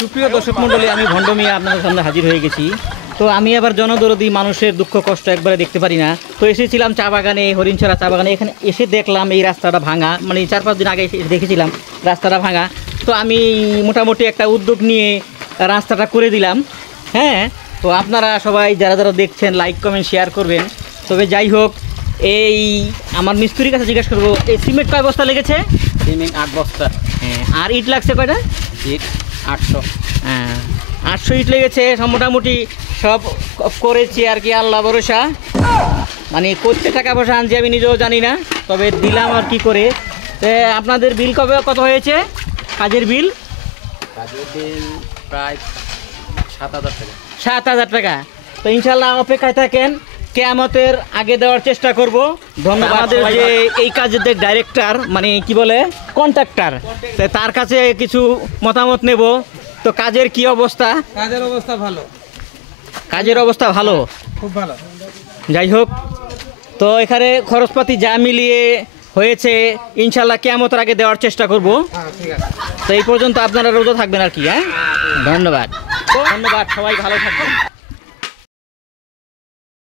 সুপ্রিয় দর্শক মণ্ডলী, আমি ভণ্ড মিয়া আপনাদের সামনে হাজির হয়ে গেছি। তো আমি আবার জনদরদি, মানুষের দুঃখ কষ্ট একবারে দেখতে পারি না। তো এসেছিলাম চা বাগানে, হরিণছড়া চা বাগানে। এখানে এসে দেখলাম এই রাস্তাটা ভাঙা, মানে 4-5 দিন আগে এসে দেখেছিলাম রাস্তাটা ভাঙা। তো আমি মোটামুটি একটা উদ্যোগ নিয়ে রাস্তাটা করে দিলাম। হ্যাঁ, তো আপনারা সবাই যারা যারা দেখছেন লাইক কমেন্ট শেয়ার করবেন। তবে যাই হোক, এই আমার মিস্ত্রির কাছে জিজ্ঞেস করবো, এই সিমেন্ট কয় বস্তা লেগেছে? সিমেন্ট 8 বস্তা। হ্যাঁ, আর ইট লাগছে কয়টা? ইট 800। হ্যাঁ, 800 ইট লেগেছে। সব মোটামুটি সব করেছি আর কি, আল্লাহ ভরসা। মানে করতে টাকা পয়সা আনছি আমি নিজেও জানি না, তবে দিলাম আর কি করে। আপনাদের বিল কত হয়েছে? কাজের বিল প্রায় 7,000 টাকা। 7,000 টাকা। তো ইনশাল্লাহ অপেক্ষায় থাকেন, কেয়ামতের আগে দেওয়ার চেষ্টা করব। ধন্যবাদ। আমাদের যে এই কাজের যে ডাইরেক্টর, মানে কি বলে, কন্ট্রাক্টর, তার কাছে কিছু মতামত নেব। তো কাজের কি অবস্থা? কাজের অবস্থা ভালো, কাজের অবস্থা ভালো, খুব ভালো। যাই হোক, তো এখানে খরচপাতি যা মিলিয়ে হয়েছে ইনশাল্লাহ কিয়ামতের আগে দেওয়ার চেষ্টা করব। হ্যাঁ, ঠিক আছে। তো এই পর্যন্ত আপনারা রোজা থাকবেন আর কি। হ্যাঁ, ধন্যবাদ। ধন্যবাদ, সবাই ভালো থাকবেন।